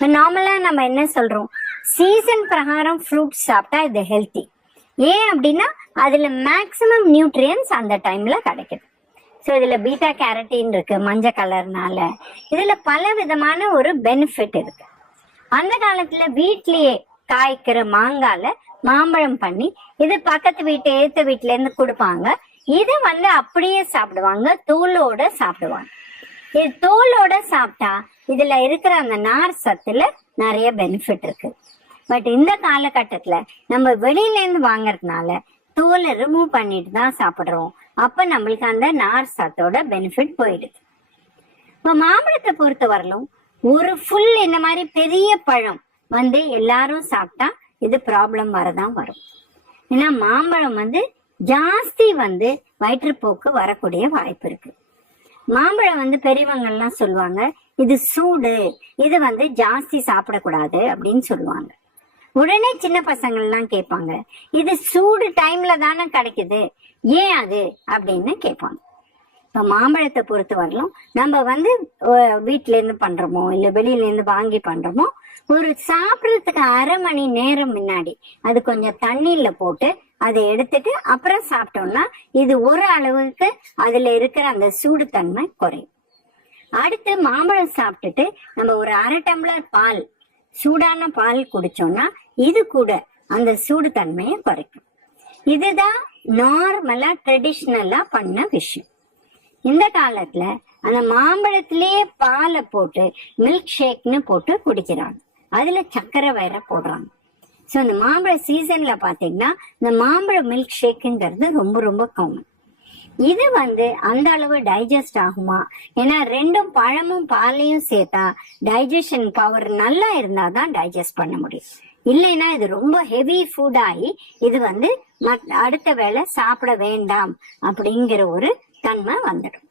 இப்போ நார்மலாக நம்ம என்ன சொல்கிறோம் சீசன் பிரகாரம் ஃப்ரூட்ஸ் சாப்பிட்டா இது ஹெல்த்தி ஏன் அப்படின்னா அதில் மேக்ஸிமம் நியூட்ரியன்ஸ் அந்த டைமில் கிடைக்குது. ஸோ இதில் பீட்டா கேரட்டின் இருக்கு மஞ்சள் கலர்னால. இதில் பல விதமான ஒரு பெனிஃபிட் இருக்கு. அந்த காலத்துல வீட்லேயே காய்க்கிற மாங்கால மாம்பழம் பண்ணி இது பக்கத்து வீட்டு ஏத்த வீட்டுல இருந்து கொடுப்பாங்க. இதை வந்து அப்படியே சாப்பிடுவாங்க தோலோட சாப்பிடுவாங்க. இது தோலோட சாப்பிட்டா இதுல இருக்கிற அந்த நார் சத்துல நிறைய பெனிஃபிட் இருக்கு. பட் இந்த காலகட்டத்துல நம்ம வெளியில இருந்து வாங்குறதுனால தோலை ரிமூவ் பண்ணிட்டு தான் சாப்பிடுறோம். அப்ப நம்மளுக்கு அந்த நார் சத்தோட பெனிஃபிட் போயிடுது. இப்போ மாம்பழத்தை பொறுத்த வரலும் ஒரு ஃபுல் இந்த மாதிரி பெரிய பழம் வந்து எல்லாரும் சாப்பிட்டா இது ப்ராப்ளம் வரதான் வரும். ஏன்னா மாம்பழம் வந்து ஜாஸ்தி வந்து வயிற்றுப்போக்கு வரக்கூடிய வாய்ப்பு இருக்கு. மாம்பழம் வந்து பெரியவங்க எல்லாம் சொல்லுவாங்க இது சூடு இது வந்து ஜாஸ்தி சாப்பிடக்கூடாது அப்படின்னு சொல்லுவாங்க. உடனே சின்ன பசங்க எல்லாம் கேட்பாங்க இது சூடு டைம்ல தானே கிடைக்குது ஏன் அது? அப்படின்னு கேட்பாங்க. இப்போ மாம்பழத்தை பொறுத்த வரலும் நம்ம வந்து வீட்டுல இருந்து பண்றோமோ இல்ல வெளியில இருந்து வாங்கி பண்றோமோ ஒரு சாப்பிட்றதுக்கு அரை மணி நேரம் முன்னாடி அது கொஞ்சம் தண்ணியில போட்டு அதை எடுத்துட்டு அப்புறம் சாப்பிட்டோம்னா இது ஒரு அளவுக்கு அதுல இருக்கிற அந்த சூடு தன்மை குறையும். அடுத்து மாம்பழம் சாப்பிட்டுட்டு நம்ம ஒரு அரை டம்ளர் பால் சூடான பால் குடிச்சோம்னா இது கூட அந்த சூடு தன்மையை குறைக்கும். இதுதான் நார்மலா ட்ரெடிஷ்னலா பண்ண விஷயம். இந்த காலத்துல அந்த மாம்பழத்திலேயே பாலை போட்டு மில்க் ஷேக்னு போட்டு குடிக்கிறாங்க. அதுல சர்க்கரை வேற போடுறாங்க. ஸோ இந்த மாம்பழ சீசன்ல பாத்தீங்கன்னா இந்த மாம்பழ மில்க் ஷேக்குங்கிறது ரொம்ப ரொம்ப காமன் இது வந்து அந்த அளவு டைஜஸ்ட் ஆகுமா? ஏன்னா ரெண்டும் பழமும் பாலையும் சேர்த்தா டைஜஷன் பவர் நல்லா இருந்தா தான் டைஜஸ்ட் பண்ண முடியும். இல்லைன்னா இது ரொம்ப ஹெவி ஃபுட் ஆகி இது வந்து அடுத்த வேளை சாப்பிட வேண்டாம் அப்படிங்கிற ஒரு தன்மை வந்துடும்.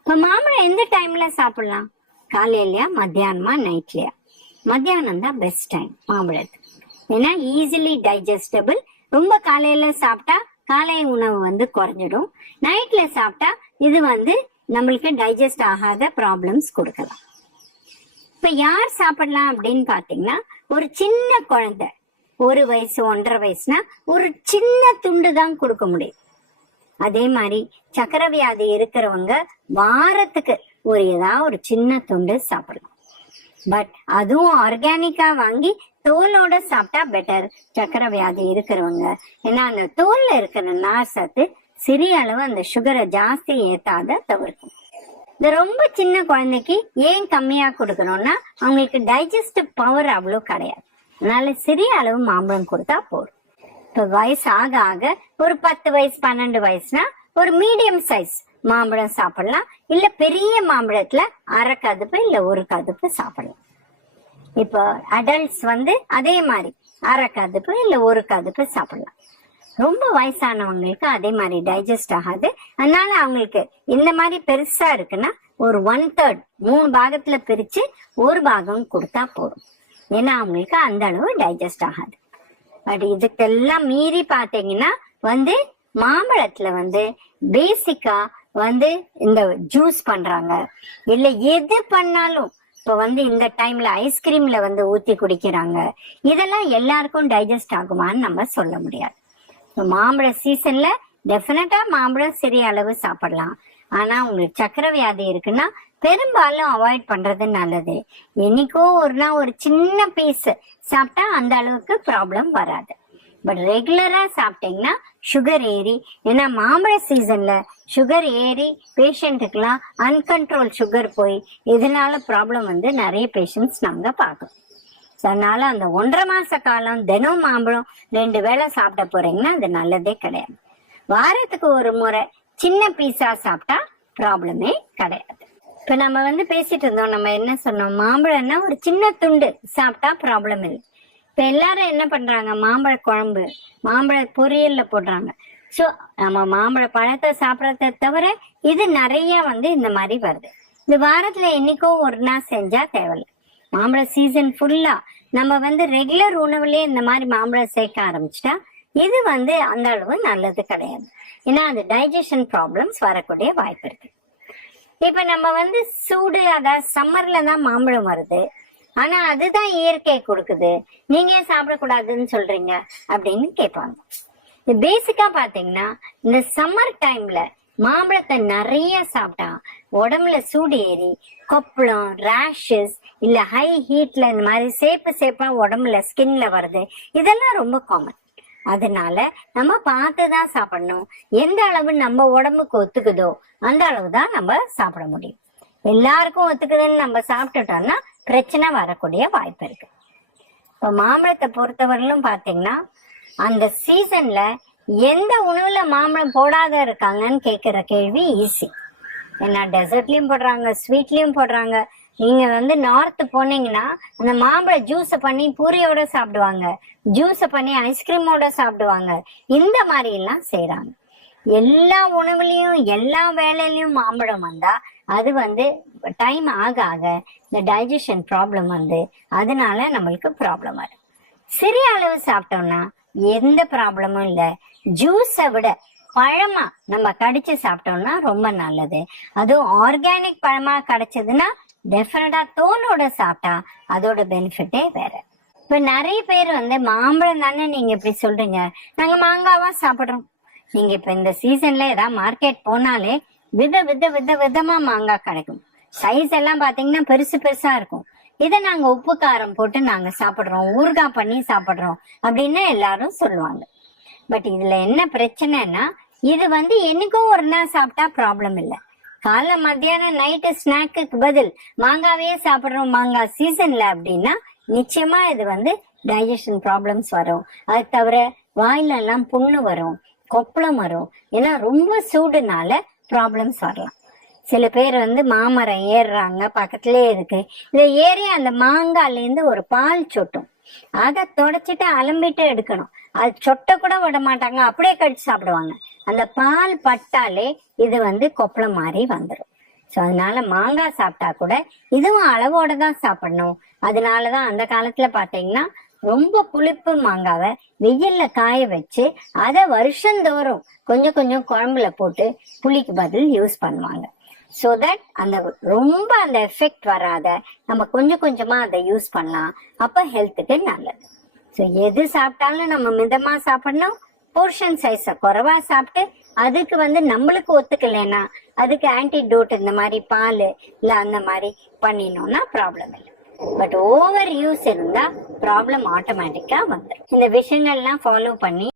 இப்ப மாம்பழம் எந்த டைம்ல சாப்பிடலாம்? காலையிலயா மத்தியானமா நைட்லயா மத்தியானம் தான் பெஸ்ட் டைம் மாம்பழத்துக்கு. ஏன்னா ஈஸிலி டைஜஸ்டபிள் ரொம்ப காலையில சாப்பிட்டா காலை உணவு வந்து குறைஞ்சிடும். நைட்ல சாப்பிட்டா இது வந்து நம்மளுக்கு டைஜஸ்ட் ஆகாத ப்ராப்ளம்ஸ் கொடுக்கலாம். இப்ப யார் சாப்பிடலாம் அப்படின்னு பாத்தீங்கன்னா ஒரு சின்ன குழந்தை ஒரு வயசு ஒன்றரை வயசுனா ஒரு சின்ன துண்டு தான் கொடுக்க முடியும். அதே மாதிரி சக்கரை வியாதி இருக்கிறவங்க வாரத்துக்கு ஒரு ஏதாவது ஒரு சின்ன துண்டு சாப்பிடலாம். பட் அதுவும் ஆர்கானிக்கா வாங்கி தோலோட சாப்பிட்டா பெட்டர் சக்கரை வியாதி இருக்கிறவங்க. ஏன்னா அந்த தோல்ல இருக்கிற நார் சத்து சிறிய அளவு அந்த சுகரை ஜாஸ்தி ஏத்தாத தவிர்க்கும். இந்த ரொம்ப சின்ன குழந்தைக்கு ஏன் கம்மியா கொடுக்கணும்னா அவங்களுக்கு டைஜஸ்டிவ் பவர் அவ்வளோ கிடையாது. அதனால சிறிய அளவு மாம்பழம் கொடுத்தா போதும். இப்ப வயசு ஆக ஆக ஒரு பத்து வயசு பன்னெண்டு வயசுனா ஒரு மீடியம் சைஸ் மாம்பழம் சாப்பிடலாம். இல்ல பெரிய மாம்பழத்துல அரை கதுப்பு இல்ல ஒரு கதுப்பு சாப்பிடலாம். இப்போ அடல்ட்ஸ் வந்து அதே மாதிரி அரை கதுப்பு இல்ல ஒரு கதுப்பு சாப்பிடலாம். ரொம்ப வயசானவங்களுக்கு அதே மாதிரி டைஜஸ்ட் ஆகாது. அதனால அவங்களுக்கு இந்த மாதிரி பெருசா இருக்குன்னா ஒரு ஒன் தேர்ட் மூணு பாகத்துல பிரிச்சு ஒரு பாகம் கொடுத்தா போதும். ஏன்னா அவங்களுக்கு அந்த அளவு டைஜஸ்ட் ஆகாது. பட் இதுக்கெல்லாம் மீறி பாத்தீங்கன்னா வந்து மாம்பழத்துல வந்து பேசிக்கா வந்து இந்த ஜூஸ் பண்றாங்க. இல்ல எது பண்ணாலும் இப்ப வந்து இந்த டைம்ல ஐஸ்கிரீம்ல வந்து ஊத்தி குடிக்கிறாங்க. இதெல்லாம் எல்லாருக்கும் டைஜஸ்ட் ஆகுமான்னு நம்ம சொல்ல முடியாது. மாம்பழ சீசன்ல டெஃபினட்டா மாம்பழம் சிறிய அளவு சாப்பிடலாம். ஆனா உங்களுக்கு சக்கரை வியாதி இருக்குன்னா பெரும்பாலும் அவாய்ட் பண்றது நல்லது. என்னைக்கோ ஒரு நாள் ஒரு சின்ன பீஸ் சாப்பிட்டா அந்த அளவுக்கு ப்ராப்ளம் வராது. பட் ரெகுலரா சாப்பிட்டீங்கன்னா சுகர் ஏறி ஏன்னா மாம்பழ சீசன்ல சுகர் ஏறி பேஷண்ட்டுக்கெல்லாம் அன்கண்ட்ரோல் சுகர் போய் இதனால ப்ராப்ளம் வந்து நிறைய பேஷண்ட்ஸ் நாங்க பார்க்கணும் அதனால அந்த ஒன்றரை மாச காலம் தினம் மாம்பழம் ரெண்டு வேளை சாப்பிட போறீங்கன்னா அது நல்லதே கிடையாது. வாரத்துக்கு ஒரு முறை சின்ன பீஸா சாப்பிட்டா ப்ராப்ளமே கிடையாது. இப்ப நம்ம வந்து பேசிட்டு இருந்தோம் நம்ம என்ன சொன்னோம்? மாம்பழம்னா ஒரு சின்ன துண்டு சாப்பிட்டா ப்ராப்ளம் இல்லை. இப்ப எல்லாரும் என்ன பண்றாங்க? மாம்பழ குழம்பு. மாம்பழ பொரியல்ல போடுறாங்க. சோ நம்ம மாம்பழ பழத்தை சாப்பிடறத தவிர இது நிறைய வந்து இந்த மாதிரி வருது. இந்த வாரத்துல என்னைக்கோ ஒரு நாள் செஞ்சா தேவையில்ல. மாம்பழ சீசன் ஃபுல்லா நம்ம வந்து ரெகுலர் உணவுலயே இந்த மாதிரி மாம்பழம் சேர்க்க ஆரம்பிச்சிட்டா இது வந்து அந்த அளவு நல்லது கிடையாது. ஏன்னா அது டைஜஷன் ப்ராப்ளம்ஸ் வரக்கூடிய வாய்ப்பு இருக்கு. இப்ப நம்ம வந்து சூடு அதாவது சம்மர்ல தான் மாம்பழம் வருது. ஆனா அதுதான் இயற்கை கொடுக்குது. நீங்க ஏன் சாப்பிடக்கூடாதுன்னு சொல்றீங்க? அப்படின்னு கேட்பாங்க. பேசிக்கா பாத்தீங்கன்னா இந்த சம்மர் டைம்ல மாம்பழத்தை நிறைய சாப்பிட்டா உடம்புல சூடு ஏறி கொப்பளம் ரேஷஸ் இல்ல ஹை ஹீட்ல இந்த மாதிரி சேப்பு சேப்பா உடம்புல ஸ்கின்ல வருது. இதெல்லாம் ரொம்ப காமன் அதனால நம்ம பார்த்து தான் சாப்பிடணும். எந்த அளவு நம்ம உடம்புக்கு ஒத்துக்குதோ அந்த அளவு தான் நம்ம சாப்பிட முடியும். எல்லாருக்கும் ஒத்துக்குதுன்னு நம்ம சாப்பிட்டுட்டோம்னா பிரச்சனை வரக்கூடிய வாய்ப்பு இருக்கு. இப்போ மாம்பழத்தை பொறுத்தவரையிலும் பார்த்தீங்கன்னா அந்த சீசன்ல எந்த உணவுல மாம்பழம் போடாத இருக்காங்கன்னு கேட்குற கேள்வி ஈஸி ஏன்னா டெசர்ட்லயும் போடுறாங்க ஸ்வீட்லயும் போடுறாங்க. நீங்க வந்து நார்த் போனீங்கன்னா அந்த மாம்பழ ஜூஸ பண்ணி பூரியோட சாப்பிடுவாங்க. ஜூஸ பண்ணி ஐஸ்கிரீமோட சாப்பிடுவாங்க. இந்த மாதிரி எல்லாம் செய்யறாங்க எல்லா உணவுலயும் எல்லா வேலையிலயும் மாம்பழம் வந்தா அது வந்து டைம் ஆக ஆக இந்த டைஜஷன் ப்ராப்ளம் வந்து அதனால நம்மளுக்கு ப்ராப்ளம் வரும் சிறிய அளவு சாப்பிட்டோம்னா எந்த ப்ராப்ளமும் இல்ல. ஜூஸை விட பழமா நம்ம கடிச்சு சாப்பிட்டோம்னா ரொம்ப நல்லது. அதுவும் ஆர்கானிக் பழமா கிடைச்சதுன்னா டெஃபினட்டா தோலோட சாப்பிட்டா அதோட பெனிஃபிட்டே வேற. இப்ப நிறைய பேர் வந்து மாம்பழம் தானே நீங்க இப்படி சொல்றீங்க. நாங்க மாங்காவா சாப்பிடுறோம். நீங்க இப்ப இந்த சீசன்ல ஏதாவது மார்க்கெட் போனாலே வித வித வித விதமா மாங்காய் கிடைக்கும். சைஸ் எல்லாம் பாத்தீங்கன்னா பெருசு பெருசா இருக்கும். இதை நாங்க உப்பு காரம் போட்டு நாங்க சாப்பிடுறோம். ஊறுகாய் பண்ணி சாப்பிடுறோம் அப்படின்னு எல்லாரும் சொல்லுவாங்க. பட் இதுல என்ன பிரச்சனைனா இது வந்து என்னைக்கும் ஒரு நாள் சாப்பிட்டா ப்ராப்ளம் இல்ல. காலைல மத்தியானம் நைட்டு ஸ்நாக்குக்கு பதில் மாங்காவே சாப்பிடுறோம் மாங்காய் சீசன்ல அப்படின்னா நிச்சயமா இது வந்து டைஜஷன் ப்ராப்ளம்ஸ் வரும். அது தவிர வாயில எல்லாம் புண்ணு வரும் கொப்பளம் வரும். ஏன்னா ரொம்ப சூடுனால ப்ராப்ளம்ஸ் வரலாம். சில பேர் வந்து மாமரம் ஏறுறாங்க பக்கத்துலயே இருக்கு. இதை ஏறி அந்த மாங்காலேருந்து ஒரு பால் சொட்டும். அதை தொடச்சிட்டு அலம்பிட்டு எடுக்கணும். அது சொட்ட கூட விட மாட்டாங்க அப்படியே கடிச்சு சாப்பிடுவாங்க. அந்த பால் பட்டாலே இது வந்து கொப்பளம் மாதிரி வந்துடும் ஸோ அதனால மாங்காய் சாப்பிட்டா கூட இதுவும் அளவோட தான் சாப்பிடணும். அதனாலதான் அந்த காலத்துல பாத்தீங்கன்னா ரொம்ப புளிப்பு மாங்காவை வெயில்ல காய வச்சு அதை வருஷந்தோறும் கொஞ்சம் கொஞ்சம் குழம்புல போட்டு புளிக்கு பதில் யூஸ் பண்ணுவாங்க. ஸோ தட் அந்த ரொம்ப அந்த எஃபெக்ட் வராத நம்ம கொஞ்சம் கொஞ்சமா அதை யூஸ் பண்ணலாம். அப்ப ஹெல்த்துக்கு நல்லது. ஸோ எது சாப்பிட்டாலும் நம்ம மிதமா சாப்பிடணும். போர்ஷன் சைஸ குறைவா சாப்பிட்டு அதுக்கு வந்து நம்மளுக்கு ஒத்துக்கலைன்னா அதுக்கு ஆன்டிடோட் இந்த மாதிரி பால் இல்ல அந்த மாதிரி பண்ணினோம்னா ப்ராப்ளம் இல்லை. பட் ஓவர் யூஸ் இருந்தா ப்ராப்ளம் ஆட்டோமேட்டிக்கா வந்துடும் இந்த விஷயங்கள்லாம் ஃபாலோ பண்ணி